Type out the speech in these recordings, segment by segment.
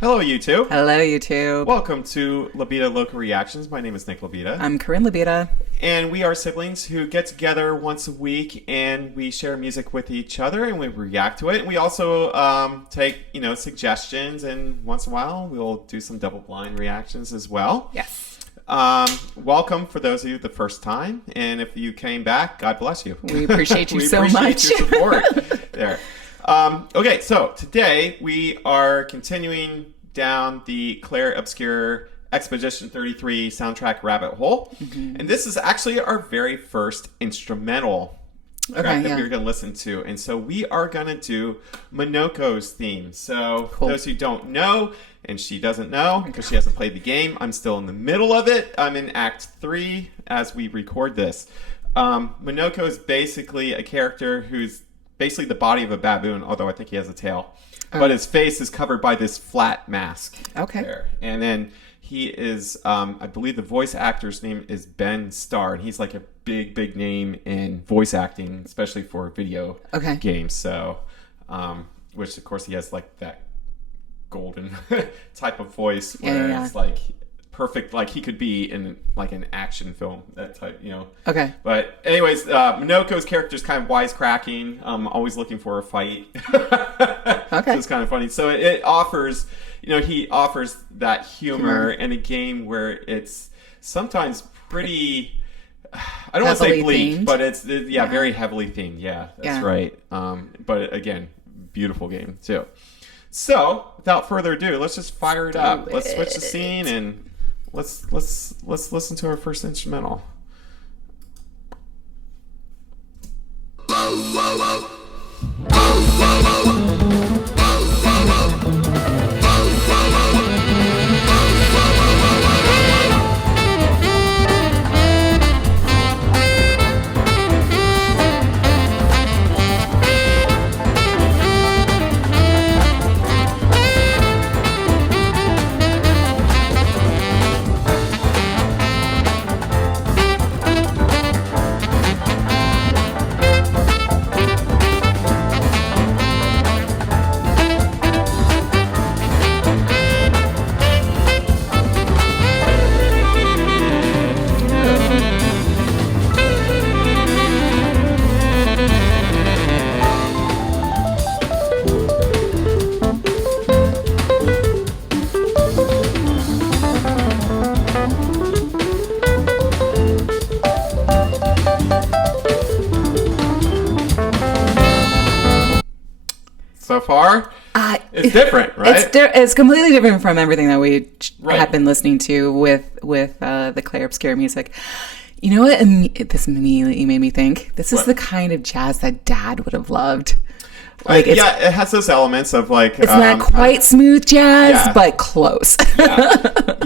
Hello, YouTube. Hello, YouTube. Welcome to Labita Local Reactions. My name is Nick Labita. I'm Corinne Labita. And we are siblings who get together once a week and we share music with each other and we react to it. And we also take, suggestions, and once in a while we'll do some double blind reactions as well. Yes. Welcome for those of you the first time. And if you came back, God bless you. We appreciate you so appreciate much. Your support there. Okay, so today we are continuing down the Clair Obscure Expédition 33 soundtrack rabbit hole. Mm-hmm. And this is actually our very first instrumental track that we're going to listen to. And so we are going to do Monocco's theme. So for those who don't know, and she doesn't know because she hasn't played the game, I'm still in the middle of it. I'm in Act 3 as we record this. Monocco is basically a character who's basically the body of a baboon, although I think he has a tail. But his face is covered by this flat mask. Okay. There. And then he is, I believe the voice actor's name is Ben Starr. And he's like a big name in voice acting, especially for video games. So, which of course he has like that golden type of voice where it's like perfect, like he could be in like an action film, that type, Okay. But anyways, Monocco's character is kind of wisecracking, always looking for a fight. So it's kind of funny. So it offers, he offers that humor in a game where it's sometimes pretty, I don't want to say bleak, but it's very heavily themed. Yeah, that's right. But again, beautiful game too. So without further ado, let's just fire it up. Let's switch the scene and let's listen to our first instrumental. So far, it's different, right? It's completely different from everything that we have been listening to with the Clair Obscure music. You know what? This immediately made me think. This is the kind of jazz that Dad would have loved. Like it has those elements of like... It's not quite smooth jazz, but close. Kind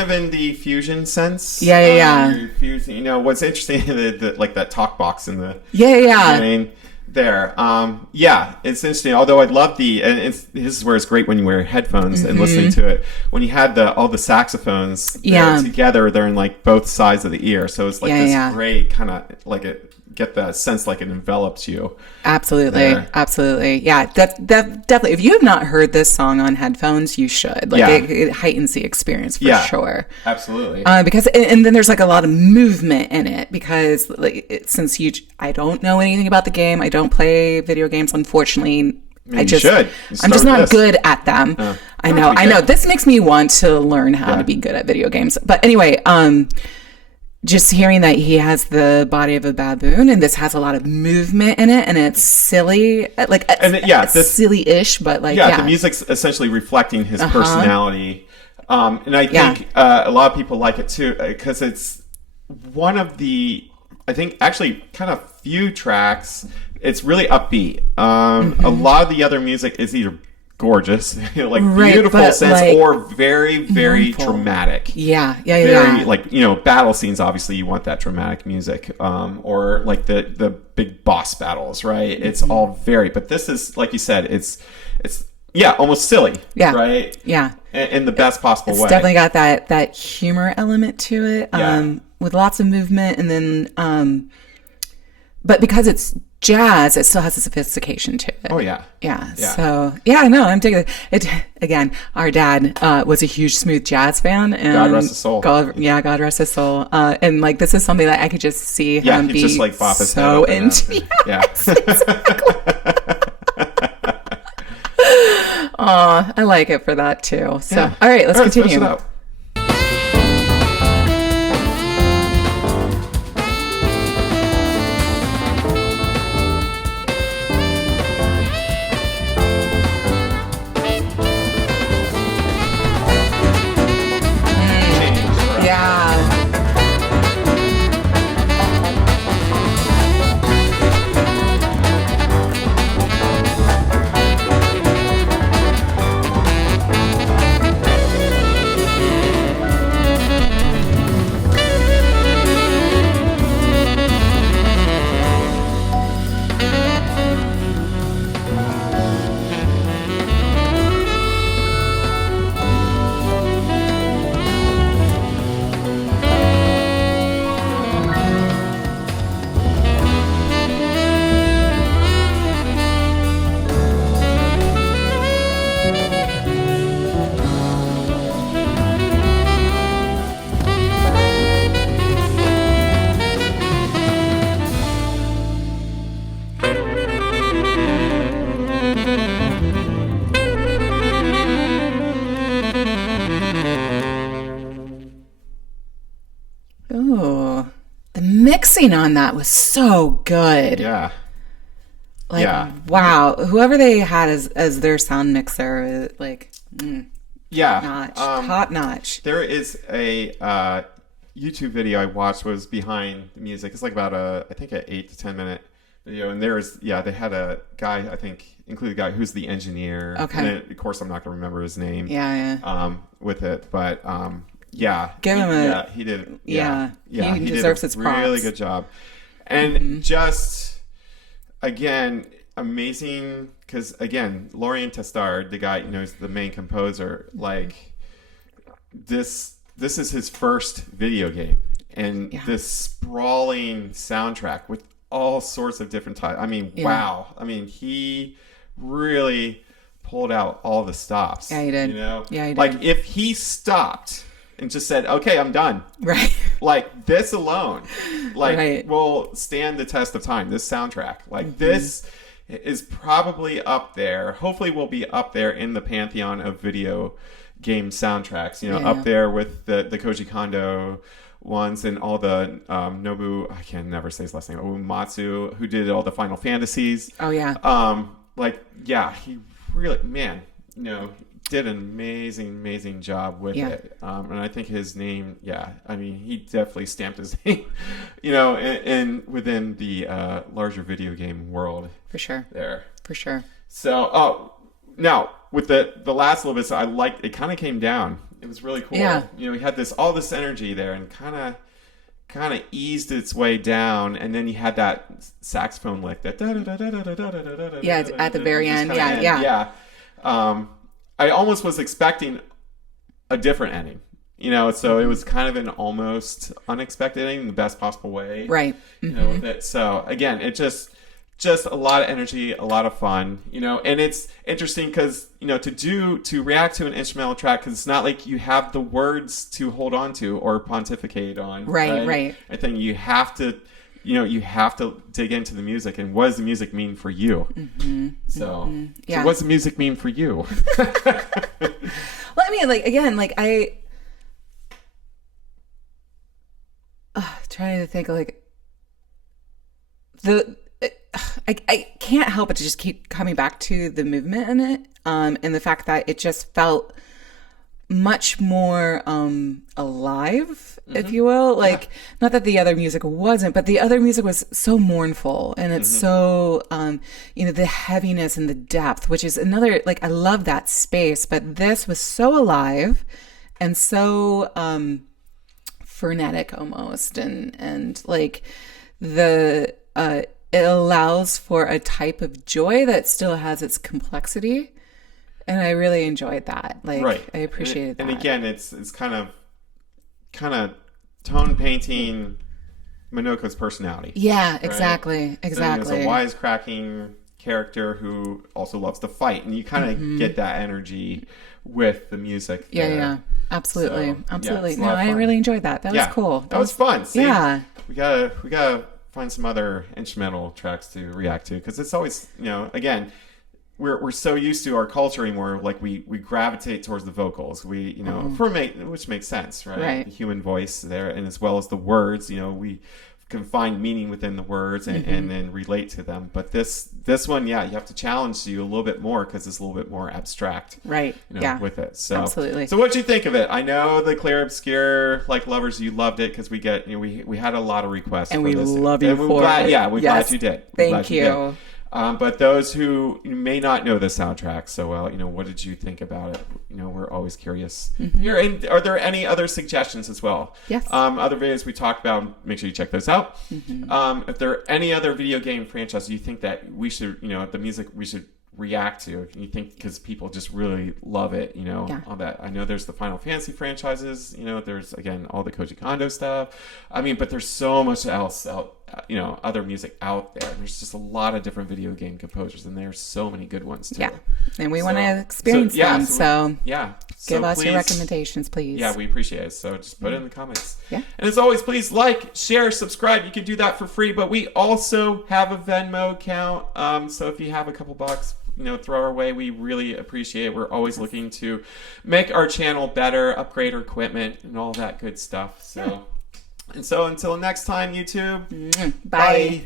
of in the fusion sense. Fusing, what's interesting, like that talk box in the... There. It's interesting. Although I'd love this is where it's great when you wear headphones and listening to it. When you had all the saxophones together, they're in like both sides of the ear. So it's like this great kind of like get that sense like it envelops you. Absolutely. Absolutely. Yeah, definitely. If you have not heard this song on headphones, you should. Like it heightens the experience for sure. Absolutely. Because and then there's like a lot of movement in it because since I don't know anything about the game, I don't play video games, unfortunately. I'm just not good at them. I know. This makes me want to learn how to be good at video games. But anyway, just hearing that he has the body of a baboon and this has a lot of movement in it and it's silly, silly-ish, but the music's essentially reflecting his personality. And I think a lot of people like it too because it's one of the, I think, actually kind of few tracks. It's really upbeat. A lot of the other music is either gorgeous, beautiful sense, or very dramatic. Very, like, battle scenes, obviously you want that dramatic music, or like the big boss battles, right? It's all very, but this is, like you said, it's almost silly, right? In the best possible way. It's definitely got that humor element to it, with lots of movement, and then but because it's jazz, it still has a sophistication to it. Oh yeah. Yeah. So yeah, no, I'm digging it. Again, our dad was a huge smooth jazz fan, and God rest his soul. God rest his soul. And like, this is something that I could just see him be just like bop his so head into. Yes, exactly. I like it for that too. So all right, let's continue. Switch it up. Oh, the mixing on that was so good. Yeah. Wow. Whoever they had as their sound mixer, top notch. There is a YouTube video I watched was behind the music. It's like about I think an 8 to 10 minute video, and they had a guy, I think, included a guy who's the engineer. Okay. And then, of course, I'm not going to remember his name. Yeah. With it, but yeah, give him he did. He deserves his props. Really good job, and just again amazing because again, Lorien Testard, the guy who's the main composer, like this is his first video game, and this sprawling soundtrack with all sorts of different types. I mean, wow! I mean, he really pulled out all the stops. Yeah, he did. Yeah, he did. Like if he stopped and just said, "Okay, I'm done." Right. Like this alone, will stand the test of time. This soundtrack, this is probably up there. Hopefully, will be up there in the pantheon of video game soundtracks. Up there with the Koji Kondo ones and all the Nobu. I can never say his last name. Uematsu, who did all the Final Fantasies. Oh yeah. He really, did an amazing job with it. And I think his name, he definitely stamped his name, in within the larger video game world. For sure. There. For sure. So, now with the last little bit, so I liked it. Kind of came down. It was really cool. Yeah. He had all this energy there, and kind of eased its way down, and then you had that saxophone lick that at the very end. Yeah. I almost was expecting a different ending, so it was kind of an almost unexpected ending in the best possible way. Right. With it. So again, it just a lot of energy, a lot of fun, and it's interesting because, to react to an instrumental track, because it's not like you have the words to hold on to or pontificate on. Right. I think you have to, you have to dig into the music and what does the music mean for you? So what does the music mean for you? Well, I mean, trying to think I can't help but to just keep coming back to the movement in it, and the fact that it just felt much more alive, if you will. Not that the other music wasn't, but the other music was so mournful, and it's so the heaviness and the depth, which is another, I love that space, but this was so alive and so frenetic almost, and it allows for a type of joy that still has its complexity. And I really enjoyed that. I appreciated that. And again, it's kind of tone painting Monoco's personality. Yeah, right? exactly. So he's a wisecracking character who also loves to fight, and you kind of get that energy with the music there. Yeah, absolutely. So, absolutely. No, I really enjoyed that. That was cool. That was fun. See, yeah. We gotta find some other instrumental tracks to react to, because it's always, again, we're so used to our culture anymore. Like we gravitate towards the vocals. We which makes sense, right? The human voice there, and as well as the words. We can find meaning within the words and then relate to them. But this one, you have to challenge you a little bit more, because it's a little bit more abstract, right? With it. So absolutely. So what'd you think of it? I know the Clair Obscure lovers, you loved it, because we get we had a lot of requests, and for we this. love you for it. Yeah, we're glad you did. Thank you. But those who may not know the soundtrack so well, what did you think about it? We're always curious. And are there any other suggestions as well? Yes. Other videos we talked about, make sure you check those out. If there are any other video game franchises you think that we should, the music we should react to, you think, because people just really love it, all that. I know there's the Final Fantasy franchises, there's, again, all the Koji Kondo stuff. I mean, but there's so much else out, other music out there. There's just a lot of different video game composers, and there's so many good ones too. Yeah, and we want to experience them. So give us your recommendations, please. Yeah, we appreciate it. So just put it in the comments. Yeah. And as always, please like, share, subscribe. You can do that for free, but we also have a Venmo account. So if you have a couple bucks, throw our way, we really appreciate it. We're always looking to make our channel better, upgrade our equipment, and all that good stuff. So, and so until next time, YouTube. Bye.